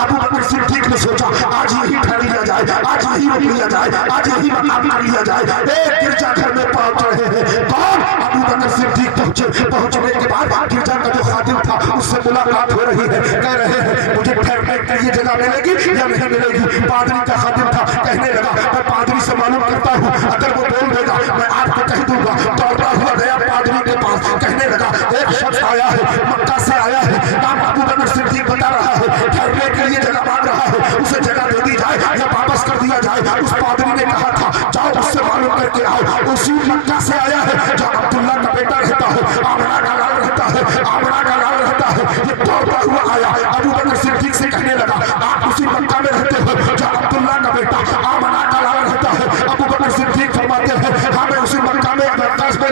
अबू बकर सिद्दीक ने सोचा आज यही ठहर लिया जाए, आज यही रोक लिया जाए, आज यही मकाम कर लिया जाए। एक गिरजाघर में पहुंच रहे हैं, कौन? अबू बकर सिद्दीक पहुंचे। पहुंचने के बाद गिरजा का जो खादिम था उससे मुलाकात हो रही है। कह रहे हैं मुझे ठहरने के लिए जगह मिलेगी या नहीं मिलेगी? पादरी का खादिम था, कहने लगा मैं पादरी से मालूम करता हूँ, अगर वो बोल देगा मैं आपको कह दूंगा। दौड़ता हुआ गया पादरी के पास, कहने लगा एक शख्स आया है, मक्का से आया है, नाम अबू बकर सिद्दीक बता रहा है, ठहरने के लिए जगह मांग रहा है, उसे जगह दे दी जाए या वापस कर दिया जाए। उस पादरी ने कहा था जाओ उससे मालूम करके आओ। उसी मक्का से आया है जो अब्दुल्ला का बेटा रहता है, आमना का लाल रहता है, आमना का लाल रहता है। ये दौड़ता हुआ आया, अबू बकर सिद्दीक से कहने लगा आप उसी मक्का में रहते हो जो अब्दुल्ला का बेटा आमना का लाल रहता है? अबू बकर सिद्दीक फरमाते हैं हाँ मैं उसी मक्का में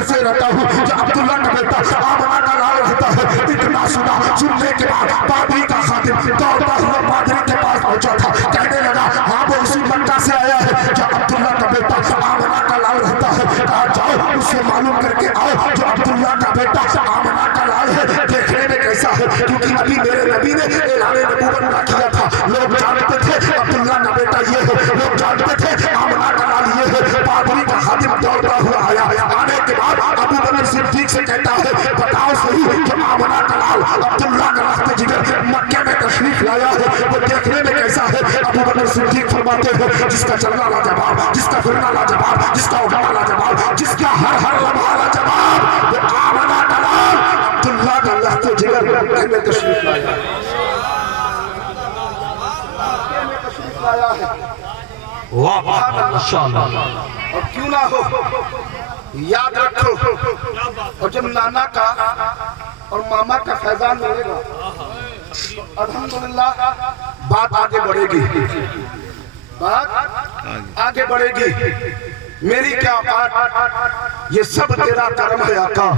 से रहता हूँ जो अब्दुल्ला का बेटा आमना का लाल रहता है। इतना सुना, सुनने के बाद पादरी का खादिम दौड़ता हुआ पादरी के पास पहुंचा था, कहने लगा हाँ वो उसी मक्का से आया है जो अब्दुल्ला का बेटा आमना का लाल रहता है। कहा जाओ उससे मालूम करके आओ जो अब्दुल्ला का बेटा आमना का लाल है देखने में कैसा है, क्योंकि अभी मेरे नबी ने ऐलान नबूवत ना किया था। लोग जानते थे अब्दुल्ला का बेटा ये है, लोग जानते थे आमना का लाल ये है। पादरी का खादिम दौड़ता हुआ आया, आने के बाद अबू बकर सिद्दीक से कहता है बताओ सही जो आमना का लाल अब्दुल्ला का रास्ते जिगर मक्के में तशरीफ लाया है वो देखने में कैसा है? अबू बकर सिद्दीक फरमाते हैं जिसका चलना लाजवाब, जिसका फिरना लाजवाब, जिसका उठना लाजवाब, जिसका हर हर लम्हा लाजवाब, वो आमना का लाल अब्दुल्ला का रास्ते जिगर मक्के में तशरीफ लाया है। वाह माशाअल्लाह। और क्यों ना हो, याद रखो और जब नाना का और मामा का फैजान मिलेगा तो अल्हम्दुलिल्लाह बात आगे बढ़ेगी, बात आगे बढ़ेगी। मेरी क्या बात, ये सब तेरा करम है आका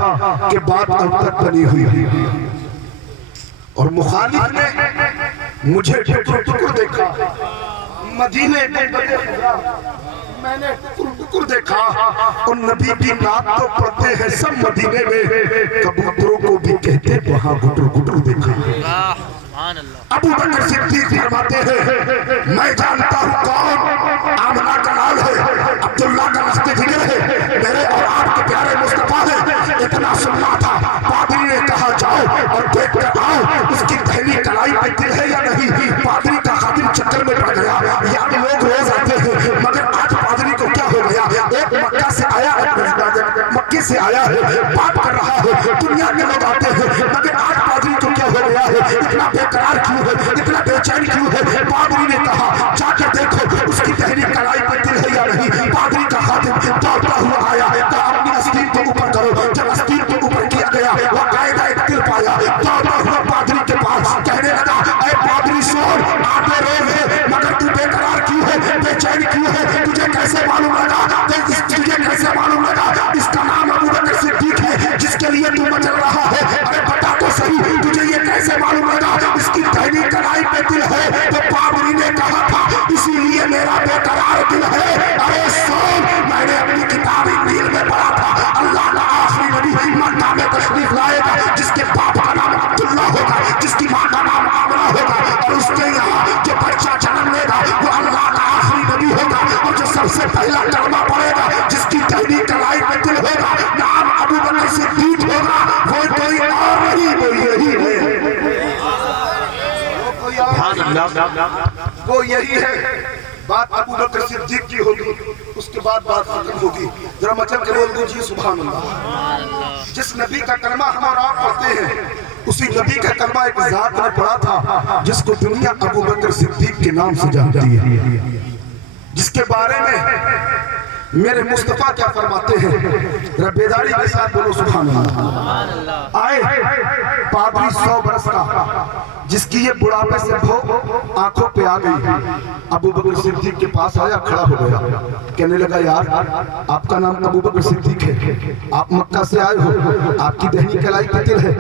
कि बात अब तक बनी हुई है। और मुखालिफ ने मुझे टुकुर टुकुर देखा, मदीने मैंने टुकुर देखा और नबी की नात तो पढ़ते हैं सब मदीने में, कबूतरों को भी कहते वहां गुटर गुटर देखा। अबू बकर सिद्दीक फरमाते हैं मैं जानता हूँ कौन आमना का लाल है, अब्दुल्ला का रास्ते जिगर है, मेरे और आपके प्यारे मुस्तफा है। इतना सुनना था, पादरी ने कहा जाओ और देख कर आओ उसकी पहली कलाई पे दिल है या नहीं। पादरी का खादिम चक्कर में पड़ गया, यानी लोग रोज आते हैं मगर आज पादरी को क्या हो गया? एक मक्का से आया है, मक्के से आया है, बात कर रहा है, दुनिया के लोग आते हैं मगर आज पादरी को क्या हो गया है? इतना बेकरार क्यों है, इतना बेचैन क्यों है? पादरी ने कहा जाकर देखो उसकी पहली कलाई पे दिल है या नहीं। पादरी का खादिम दौड़ता हुआ आया, कहा अपनी अस्तीन को ऊपर करो। जब अस्तीन को ऊपर किया गया वह कायदा एक दिल पाया, दौड़ता हुआ पादरी के पास कहने लगा ऐ पादरी सोन आते रोज है मगर तू बेकरार क्यों है, बेचैन क्यों है? तुझे कैसे मालूम लगा, तुझे कैसे मालूम लगा इसका नाम अबू बकर सिद्दीक है जिसके लिए तू मचल रहा है? अरे बता तो सही तुझे ये कैसे मालूम लगा इसकी पहली कलाई पे दिल है? तो पादरी ने कहा था इसीलिए मेरा बेकरार दिल है। अरे सोन मैंने अपनी किताब नील में पढ़ा था अल्लाह का आखिरी नबी मक्का में तशरीफ लाएगा जिसके बाप का नाम अब्दुल्ला होगा, जिसकी माँ का नाम आमना होगा और उसके यहाँ जो बच्चा जन्म लेगा वो अल्लाह का आखिरी नबी होगा और जो सबसे पहला कलमा पड़ेगा जिसकी पहली कलाई पे दिल होगा नाम अबू बकर सिद्दीक होगा। वो कोई और नहीं, वो यही है, वो यही है। बात अबू बकर सिद्दीक की होगी, उसके बाद बात खत्म होगी। जरा मचल के बोल दीजिए सुभान अल्लाह। जिस नबी का कलमा हम और आप पढ़ते हैं उसी नबी का कलमा एक जात ने पढ़ा था जिसको दुनिया अबू बकर सिद्दीक के नाम से जानती है, जिसके बारे में मेरे मुस्तफा क्या फरमाते हैं, बेदारी के साथ बोलो सुभान अल्लाह। आए पादरी 100 बरस का जिसकी ये बुढ़ापे से भोग आंखों पे आ गई, अबू बकर सिद्दीक के पास आया, खड़ा हो गया, कहने लगा यार आपका नाम अबू बकर सिद्दीक है, आप मक्का से आए हो, आपकी दहनी कलाई पे दिल है।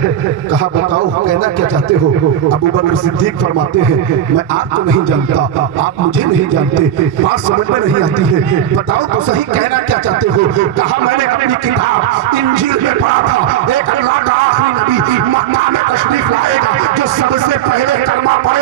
कहा बताओ कहना क्या चाहते हो? अबू बकर सिद्दीक फरमाते हैं मैं आपको नहीं जानता, आप मुझे नहीं जानते, बात समझ में नहीं आती है, बताओ तो सही कहना क्या चाहते हो? कहा मैंने अपनी किताब इंजील में पढ़ा था एक अल्लाह का आखिरी नबी मक्का में तशरीफ लाएगा जो सबसे पहले कलमा पढ़े